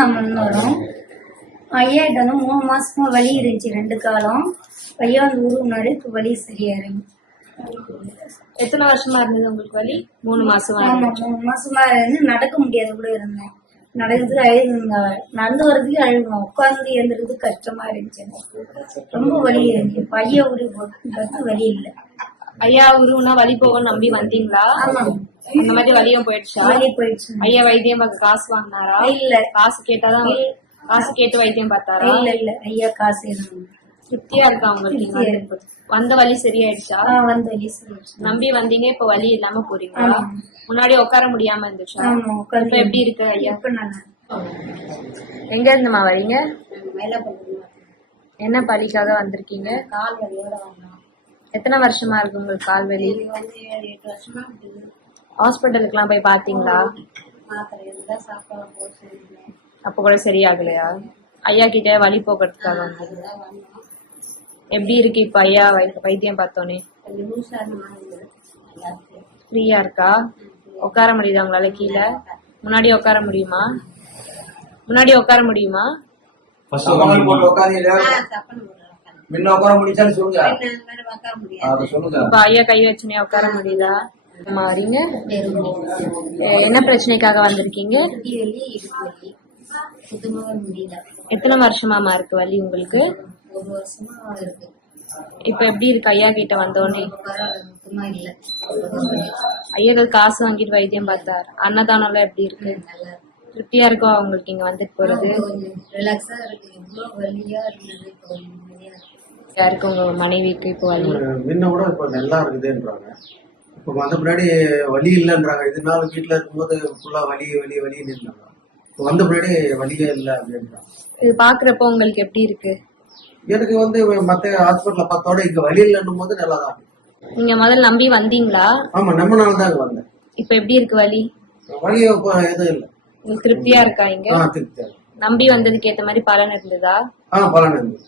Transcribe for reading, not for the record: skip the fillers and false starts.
திருவண்ணாமலை ஐயாட்ட வந்து 3 மாசமா வலி இருந்துச்சு 2 காலம். பையன் வந்து உருவினாரு. இப்ப வலி சரியா இருக்கு. எத்தனை வருஷமா இருந்தது உங்களுக்கு வலி? 3 மாசமா? ஆமா, 3 மாசமா இருந்து நடக்க முடியாது கூட இருந்தேன். நடக்கிறதுக்கு அழுகுங்க, நடந்து வர்றதுக்கு அழுகும், உட்கார்ந்து எழுந்துறது கஷ்டமா இருந்துச்சு. ரொம்ப வலி இருந்துச்சு. பையன் உருவி போட்டு வலி இல்லை. ஐயா உருவுனா வலி போகும் நம்பி வந்தீங்களா? ஆமா, அந்த மாதிரி வலியும் போயிடுச்சா? வலி போயிடுச்சு. ஐயா வைத்தியம் பார்க்க காசு வாங்கினாரா? இல்ல, காசு கேட்டாதான், காசு கேட்டு வைத்தியம் பார்த்தாரா? இல்ல இல்ல, ஐயா காசு எதுவும். திருப்தியா இருக்கா உங்களுக்கு? வந்த வலி சரியாயிடுச்சா? வந்து வலி சரியாயிடுச்சு. நம்பி வந்தீங்க, இப்ப வலி இல்லாம போறீங்களா? முன்னாடி உட்கார முடியாம இருந்துச்சா? இப்ப எப்படி இருக்கு ஐயா? எங்க இருந்துமா வரீங்க? என்ன பலிக்காக வந்திருக்கீங்க? கால் வலியோட வந்தோம். எத்தனை வருஷமா இருக்கு உங்களுக்கு கால் வலி? 7-8 வருஷமா இருக்குது. ஹாஸ்பிட்டலுக்கு எல்லாம் போய் பாத்தீங்களா? மாத்திரை இருந்தா சாப்பாடு போட்டு அப்ப கூட சரியாகலையா? ஐயா கிட்ட வலி போக்குறதுக்காக வந்தீங்க. எப்படி இருக்கு இப்ப ஐயா வைத்தியம் பார்த்தோன்னே? ஃப்ரீயா இருக்கா? உட்கார முடியுதா உங்களால? கீழே முன்னாடி உட்கார முடியுமா? முன்னாடி உட்கார முடியுமா? இப்ப ஐயா கை வச்சுனே உட்கார முடியுதா? வரீங்க? என்ன பிரச்சனைக்காக வந்திருக்கீங்க? எத்தனை வருஷமாமா இருக்கு வலி உங்களுக்கு? 1 வருஷமா இருக்கு. இப்ப எப்படி இருக்கு ஐயா கிட்ட வந்தோடனே? ஐயா காசு வாங்கிட்டு வைத்தியம் பார்த்தார். அன்னதானம் எல்லாம் எப்படி இருக்கு? திருப்தியா இருக்கா உங்களுக்கு இங்க வந்துட்டு போறது? ரிலாக்ஸா இருக்கு. எவ்வளவு வலியா இருந்தது யாருக்கு? உங்க மனைவிக்கு இப்போ வலி? முன்ன கூட இப்ப நல்லா இருக்குதுன்றாங்க. இப்ப வந்த முன்னாடி வலி இல்லைன்றாங்க. இது நாள் வீட்டுல இருக்கும்போது ஃபுல்லா வலி வலி வலின்னு இருந்தாங்க. வந்த முன்னாடி வலியே இல்லை அப்படின்றாங்க. இது பாக்குறப்போ உங்களுக்கு எப்படி இருக்கு? எனக்கு வந்து மத்த ஹாஸ்பிட்டல்ல பார்த்தோட இங்க வலி இல்லைன்னும் போது நல்லா தான். நீங்க முதல்ல நம்பி வந்தீங்களா? ஆமா, நம்ம நாள் தான் வந்தேன். இப்ப எப்படி இருக்கு வலி? வலி எதுவும் இல்லை. உங்களுக்கு திருப்தியா இருக்கா இங்க? திருப்தியா. நம்பி வந்ததுக்கு ஏத்த மாதிரி பலன் இருந்ததா? பலன் இருந்தது.